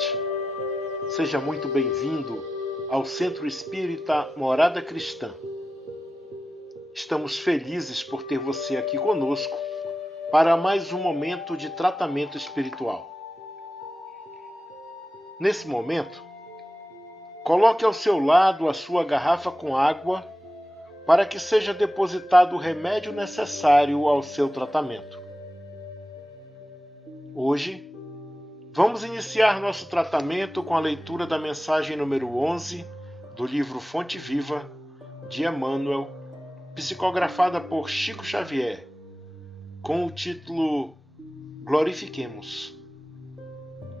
noite. Seja muito bem-vindo ao Centro Espírita Morada Cristã. Estamos felizes por ter você aqui conosco para mais um momento de tratamento espiritual. Nesse momento, coloque ao seu lado a sua garrafa com água para que seja depositado o remédio necessário ao seu tratamento. Hoje, vamos iniciar nosso tratamento com a leitura da mensagem número 11 do livro Fonte Viva de Emmanuel, psicografada por Chico Xavier, com o título Glorifiquemos,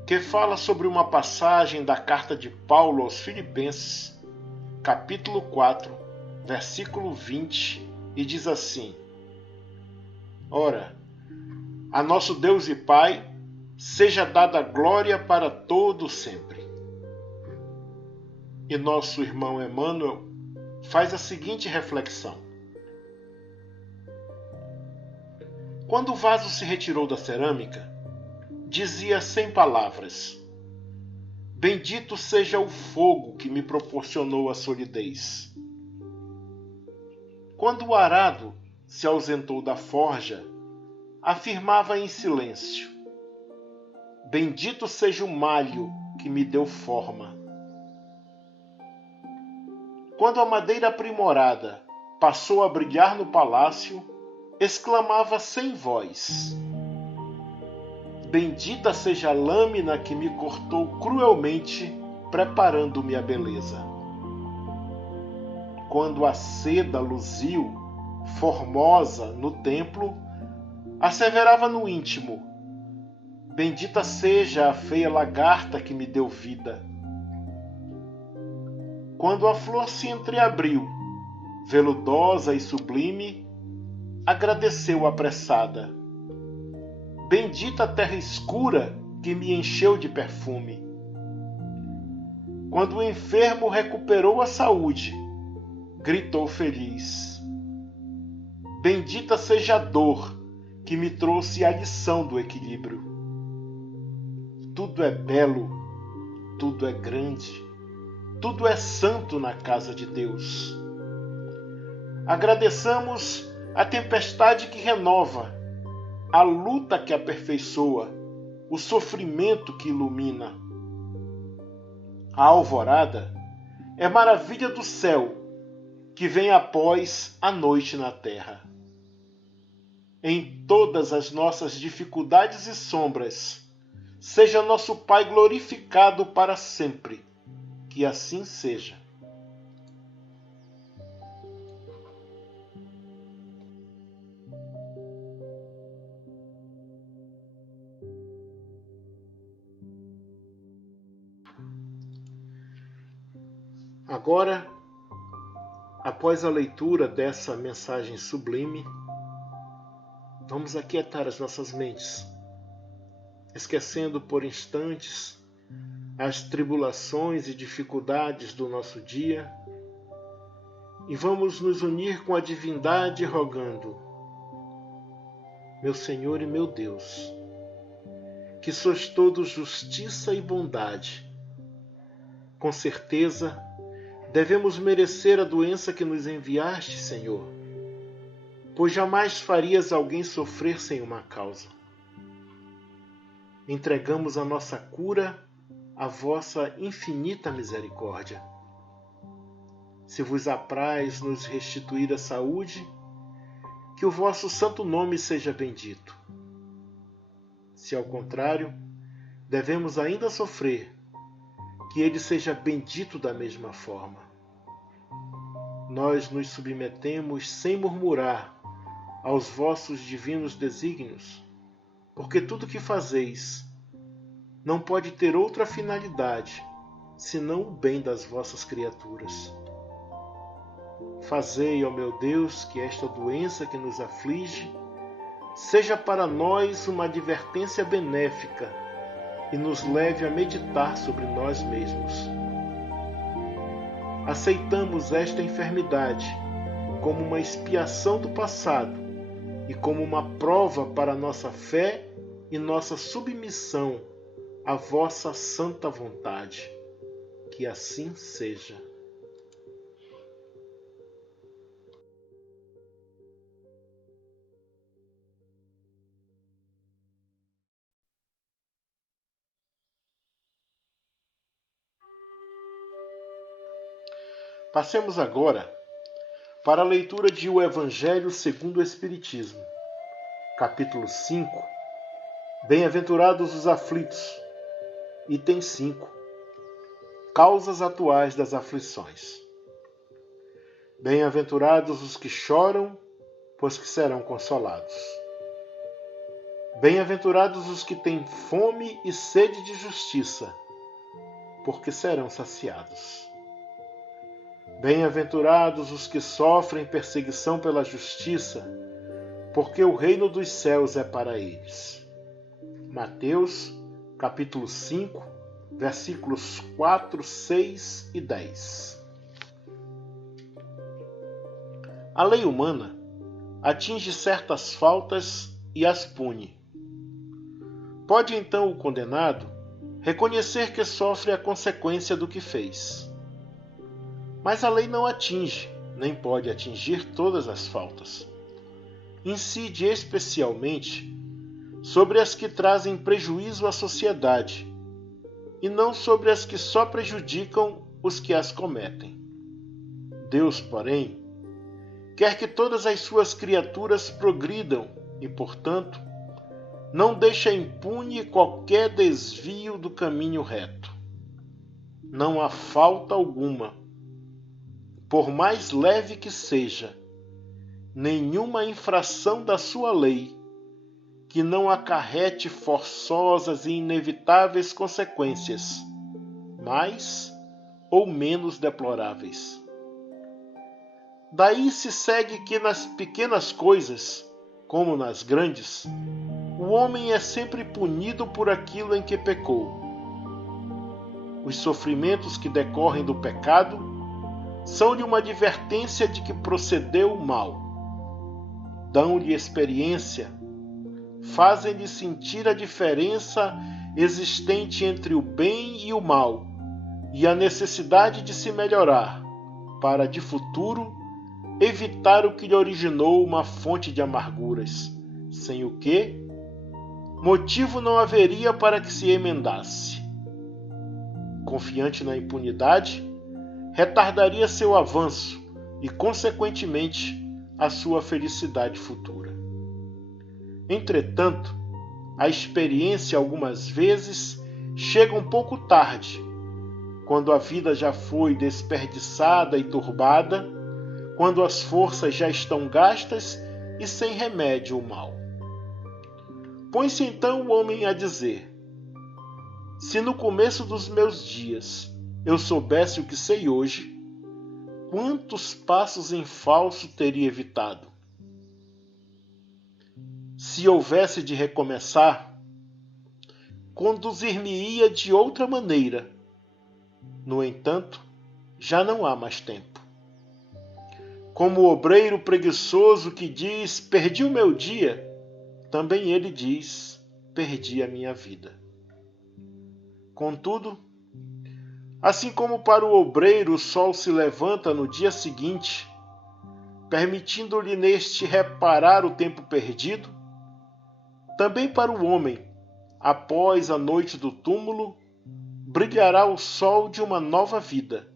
que fala sobre uma passagem da carta de Paulo aos Filipenses, capítulo 4, versículo 20, e diz assim: Ora, a nosso Deus e Pai seja dada glória para todo sempre. E nosso irmão Emmanuel faz a seguinte reflexão. Quando o vaso se retirou da cerâmica, dizia sem palavras: Bendito seja o fogo que me proporcionou a solidez. Quando o arado se ausentou da forja, afirmava em silêncio: Bendito seja o malho que me deu forma. Quando a madeira aprimorada passou a brilhar no palácio, exclamava sem voz: Bendita seja a lâmina que me cortou cruelmente, preparando-me a beleza. Quando a seda luziu, formosa, no templo, asseverava no íntimo: Bendita seja a feia lagarta que me deu vida. Quando a flor se entreabriu, veludosa e sublime, agradeceu apressada: Bendita terra escura que me encheu de perfume. Quando o enfermo recuperou a saúde, gritou feliz: Bendita seja a dor que me trouxe a lição do equilíbrio. Tudo é belo, tudo é grande, tudo é santo na casa de Deus. Agradeçamos a tempestade que renova, a luta que aperfeiçoa, o sofrimento que ilumina. A alvorada é maravilha do céu que vem após a noite na terra. Em todas as nossas dificuldades e sombras, seja nosso Pai glorificado para sempre. Que assim seja. Agora, após a leitura dessa mensagem sublime, vamos aquietar as nossas mentes, esquecendo por instantes as tribulações e dificuldades do nosso dia, e vamos nos unir com a divindade rogando: Meu Senhor e meu Deus, que sois todo justiça e bondade, com certeza devemos merecer a doença que nos enviaste, Senhor, pois jamais farias alguém sofrer sem uma causa. Entregamos a nossa cura à vossa infinita misericórdia. Se vos apraz nos restituir a saúde, que o vosso santo nome seja bendito. Se ao contrário, devemos ainda sofrer, que ele seja bendito da mesma forma. Nós nos submetemos sem murmurar aos vossos divinos desígnios, porque tudo que fazeis não pode ter outra finalidade, senão o bem das vossas criaturas. Fazei, ó meu Deus, que esta doença que nos aflige seja para nós uma advertência benéfica e nos leve a meditar sobre nós mesmos. Aceitamos esta enfermidade como uma expiação do passado e como uma prova para nossa fé e nossa submissão a vossa santa vontade. Que assim seja. Passemos agora para a leitura de O Evangelho segundo o Espiritismo, capítulo 5, Bem-aventurados os aflitos, item 5, causas atuais das aflições. Bem-aventurados os que choram, pois que serão consolados. Bem-aventurados os que têm fome e sede de justiça, porque serão saciados. Bem-aventurados os que sofrem perseguição pela justiça, porque o reino dos céus é para eles. Mateus, capítulo 5, versículos 4, 6 e 10. A lei humana atinge certas faltas e as pune. Pode então o condenado reconhecer que sofre a consequência do que fez. Mas a lei não atinge, nem pode atingir todas as faltas. Incide especialmente sobre as que trazem prejuízo à sociedade, e não sobre as que só prejudicam os que as cometem. Deus, porém, quer que todas as suas criaturas progridam e, portanto, não deixa impune qualquer desvio do caminho reto. Não há falta alguma, por mais leve que seja, nenhuma infração da sua lei que não acarrete forçosas e inevitáveis consequências, mais ou menos deploráveis. Daí se segue que nas pequenas coisas, como nas grandes, o homem é sempre punido por aquilo em que pecou. Os sofrimentos que decorrem do pecado são-lhe uma advertência de que procedeu mal. Dão-lhe experiência, fazem-lhe sentir a diferença existente entre o bem e o mal e a necessidade de se melhorar, para de futuro evitar o que lhe originou uma fonte de amarguras, sem o que motivo não haveria para que se emendasse. Confiante na impunidade, retardaria seu avanço e, consequentemente, a sua felicidade futura. Entretanto, a experiência algumas vezes chega um pouco tarde, quando a vida já foi desperdiçada e turbada, quando as forças já estão gastas e sem remédio o mal. Põe-se então o homem a dizer: se no começo dos meus dias eu soubesse o que sei hoje, quantos passos em falso teria evitado? Se houvesse de recomeçar, conduzir-me-ia de outra maneira. No entanto, já não há mais tempo. Como o obreiro preguiçoso que diz: perdi o meu dia, também ele diz: perdi a minha vida. Contudo, assim como para o obreiro o sol se levanta no dia seguinte, permitindo-lhe neste reparar o tempo perdido, também para o homem, após a noite do túmulo, brilhará o sol de uma nova vida,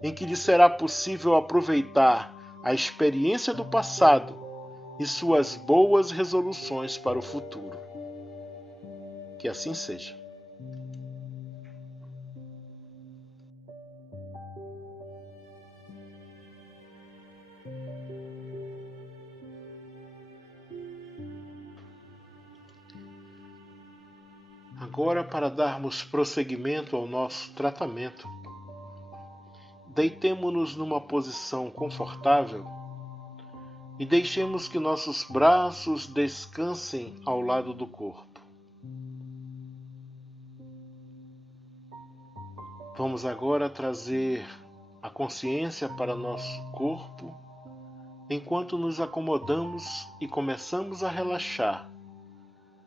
em que lhe será possível aproveitar a experiência do passado e suas boas resoluções para o futuro. Que assim seja. Agora, para darmos prosseguimento ao nosso tratamento, deitemo-nos numa posição confortável e deixemos que nossos braços descansem ao lado do corpo. Vamos agora trazer a consciência para nosso corpo, enquanto nos acomodamos e começamos a relaxar,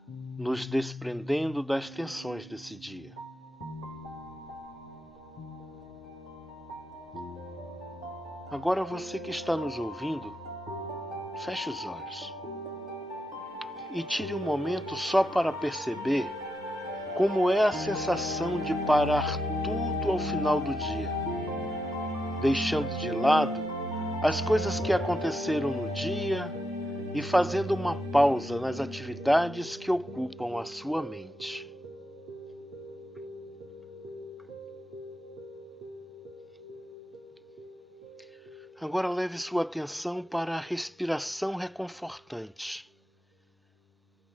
nos desprendendo das tensões desse dia. Agora você que está nos ouvindo, feche os olhos e tire um momento só para perceber como é a sensação de parar tudo ao final do dia, deixando de lado as coisas que aconteceram no dia e fazendo uma pausa nas atividades que ocupam a sua mente. Agora leve sua atenção para a respiração reconfortante,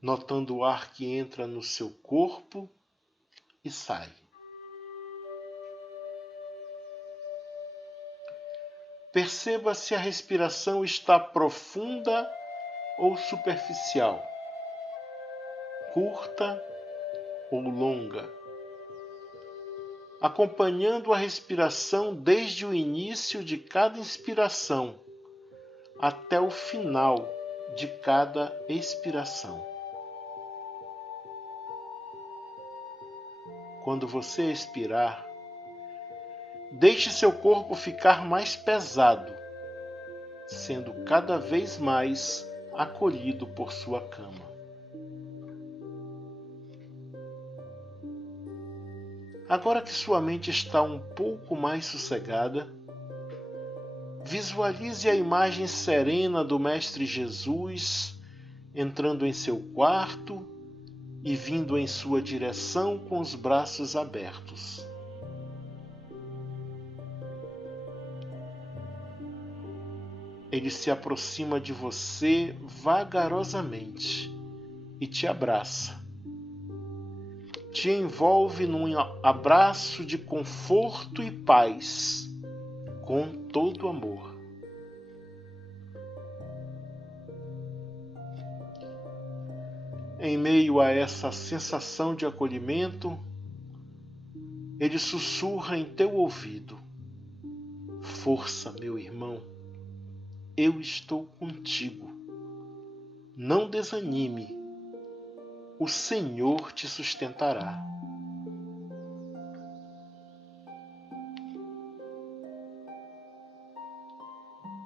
notando o ar que entra no seu corpo e sai. Perceba se a respiração está profunda ou superficial, curta ou longa, acompanhando a respiração desde o início de cada inspiração até o final de cada expiração. Quando você expirar, deixe seu corpo ficar mais pesado, sendo cada vez mais acolhido por sua cama. Agora que sua mente está um pouco mais sossegada, visualize a imagem serena do Mestre Jesus entrando em seu quarto e vindo em sua direção com os braços abertos. Ele se aproxima de você vagarosamente e te abraça. Te envolve num abraço de conforto e paz, com todo amor. Em meio a essa sensação de acolhimento, ele sussurra em teu ouvido: força, meu irmão. Eu estou contigo. Não desanime. O Senhor te sustentará.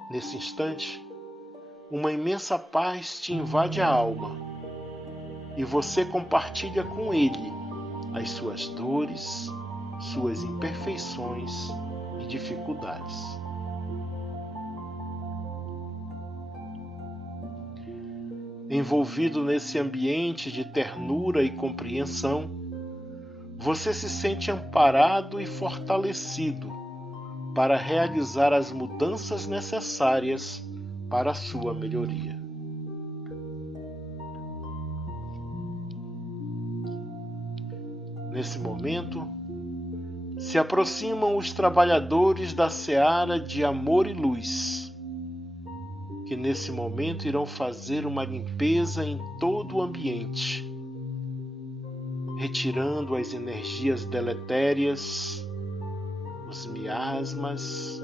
Nesse instante, uma imensa paz te invade a alma e você compartilha com Ele as suas dores, suas imperfeições e dificuldades. Envolvido nesse ambiente de ternura e compreensão, você se sente amparado e fortalecido para realizar as mudanças necessárias para a sua melhoria. Nesse momento, se aproximam os trabalhadores da seara de amor e luz, que nesse momento irão fazer uma limpeza em todo o ambiente, retirando as energias deletérias, os miasmas,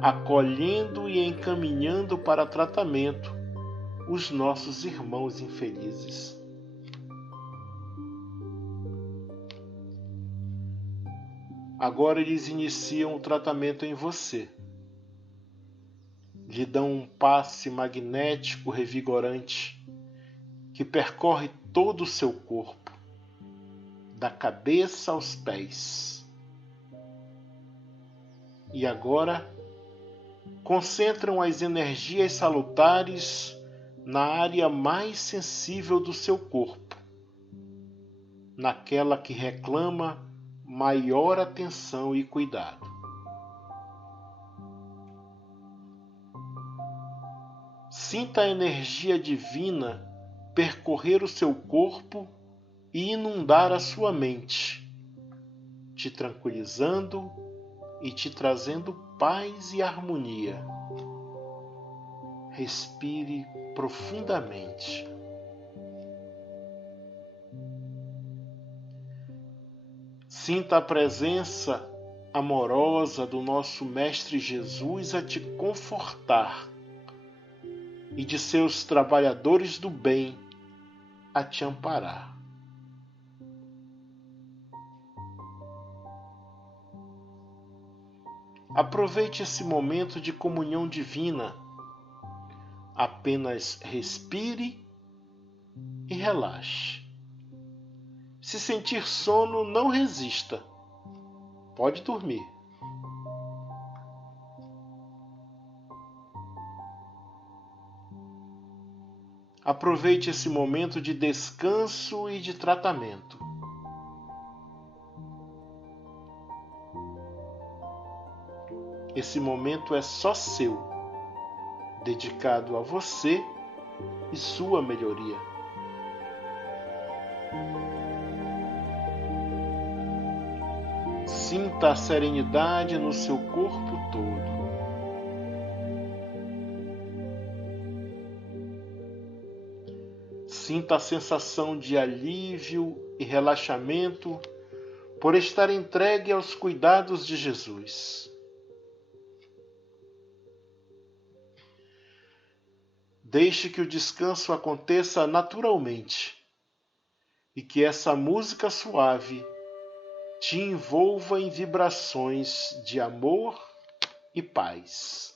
acolhendo e encaminhando para tratamento os nossos irmãos infelizes. Agora eles iniciam o tratamento em você. Lhe dão um passe magnético revigorante que percorre todo o seu corpo, da cabeça aos pés. E agora concentram as energias salutares na área mais sensível do seu corpo, naquela que reclama maior atenção e cuidado. Sinta a energia divina percorrer o seu corpo e inundar a sua mente, te tranquilizando e te trazendo paz e harmonia. Respire profundamente. Sinta a presença amorosa do nosso Mestre Jesus a te confortar e de seus trabalhadores do bem a te amparar. Aproveite esse momento de comunhão divina. Apenas respire e relaxe. Se sentir sono, não resista. Pode dormir. Aproveite esse momento de descanso e de tratamento. Esse momento é só seu, dedicado a você e sua melhoria. Sinta a serenidade no seu corpo todo. Sinta a sensação de alívio e relaxamento por estar entregue aos cuidados de Jesus. Deixe que o descanso aconteça naturalmente e que essa música suave te envolva em vibrações de amor e paz.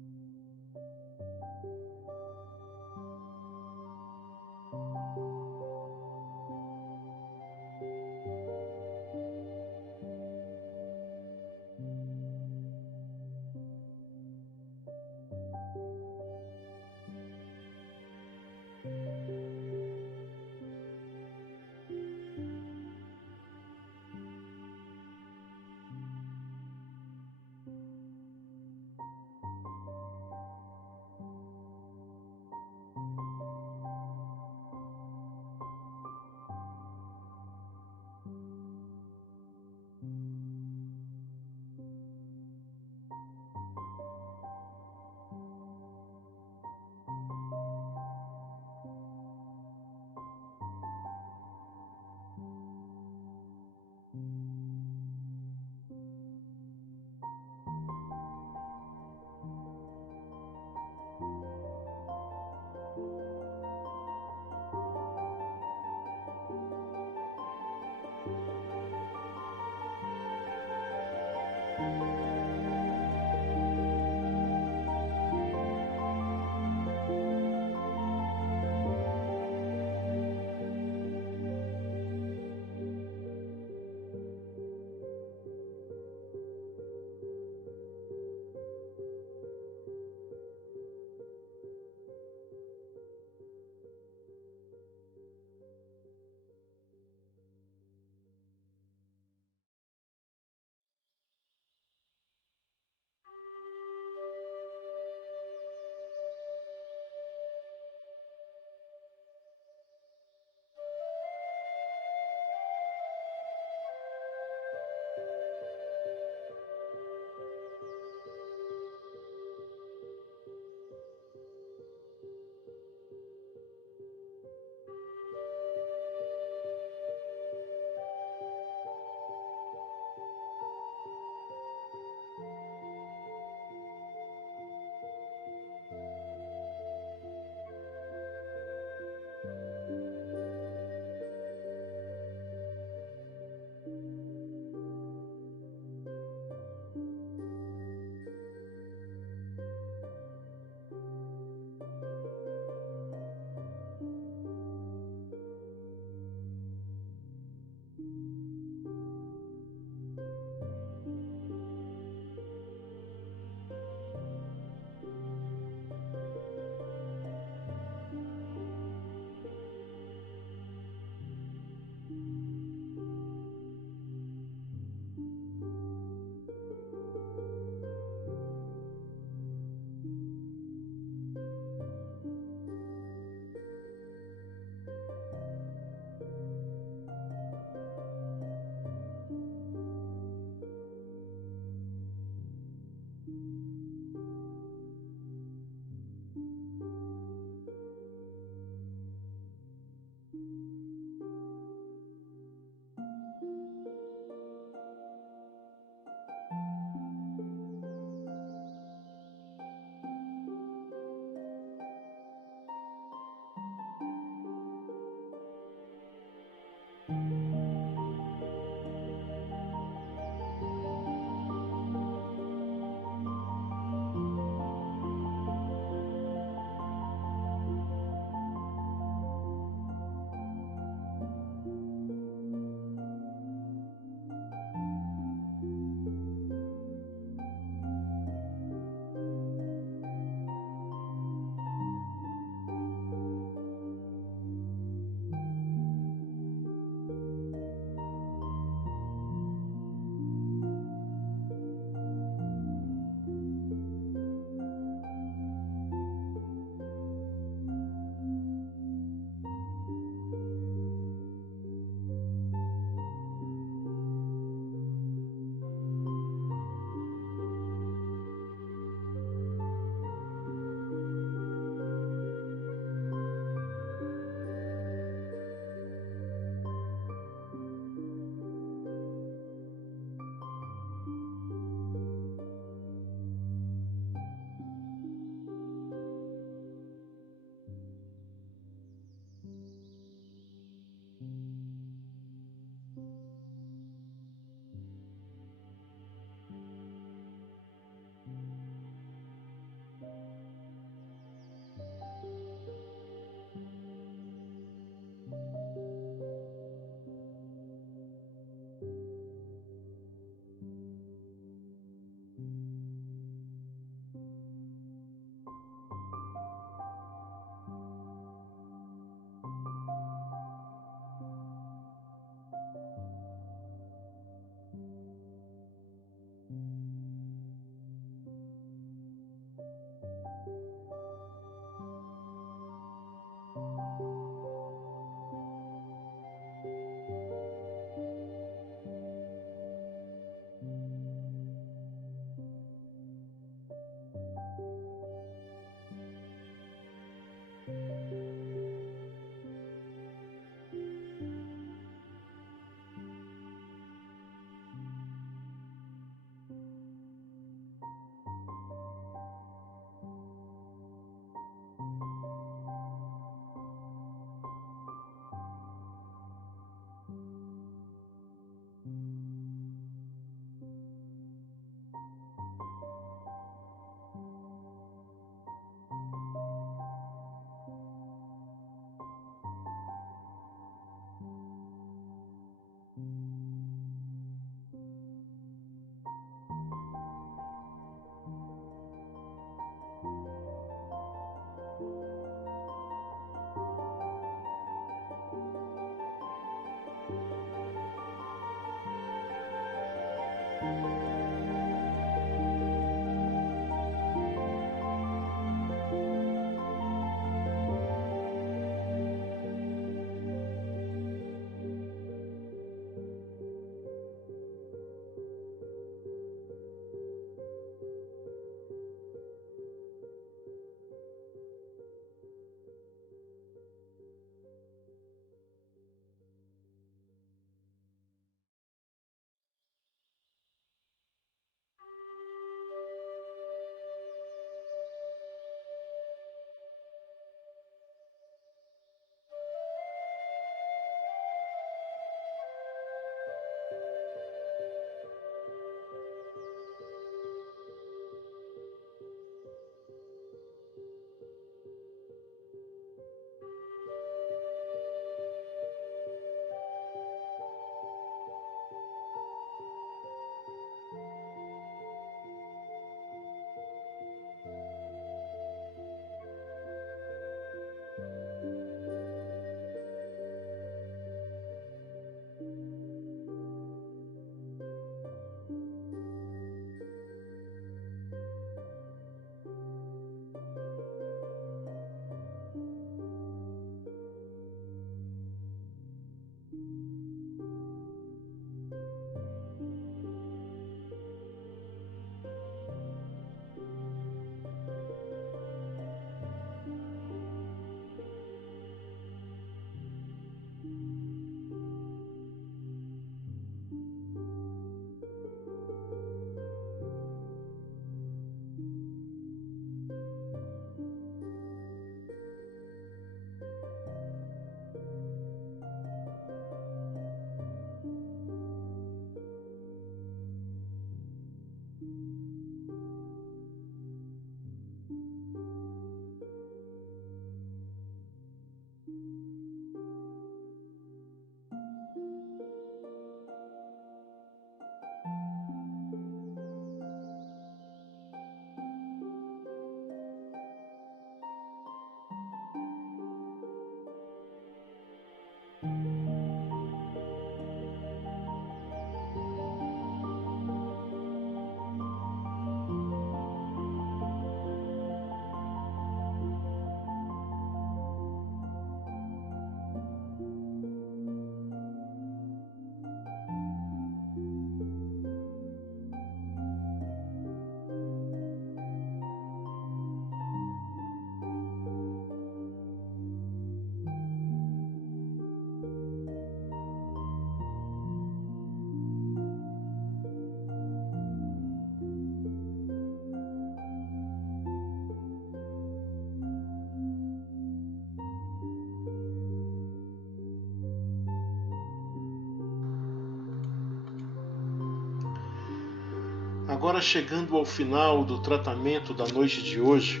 Agora, chegando ao final do tratamento da noite de hoje,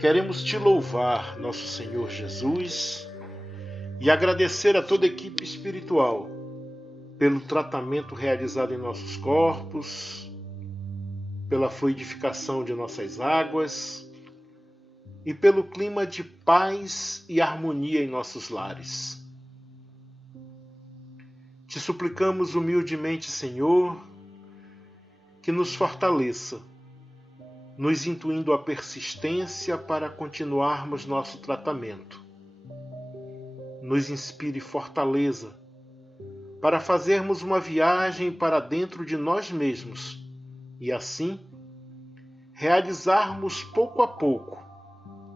queremos te louvar, nosso Senhor Jesus, e agradecer a toda a equipe espiritual pelo tratamento realizado em nossos corpos, pela fluidificação de nossas águas e pelo clima de paz e harmonia em nossos lares. Te suplicamos humildemente, Senhor, que nos fortaleça, nos intuindo a persistência para continuarmos nosso tratamento. Nos inspire fortaleza para fazermos uma viagem para dentro de nós mesmos e, assim, realizarmos pouco a pouco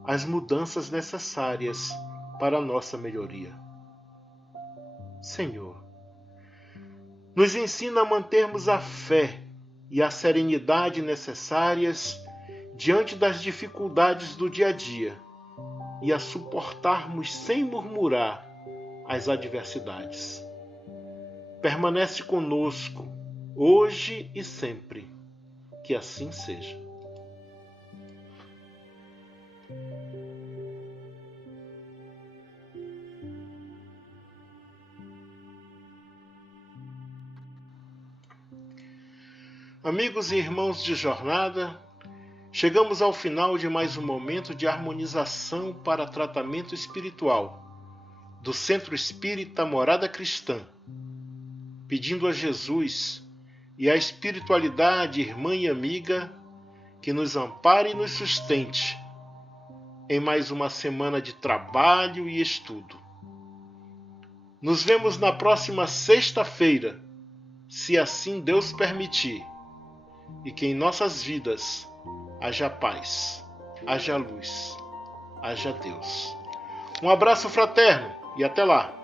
as mudanças necessárias para a nossa melhoria. Senhor, nos ensina a mantermos a fé e a serenidade necessárias diante das dificuldades do dia a dia e a suportarmos sem murmurar as adversidades. Permanece conosco, hoje e sempre. Que assim seja. Amigos e irmãos de jornada, chegamos ao final de mais um momento de harmonização para tratamento espiritual do Centro Espírita Morada Cristã, pedindo a Jesus e à espiritualidade irmã e amiga que nos ampare e nos sustente em mais uma semana de trabalho e estudo. Nos vemos na próxima sexta-feira, se assim Deus permitir, e que em nossas vidas haja paz, haja luz, haja Deus. Um abraço fraterno e até lá!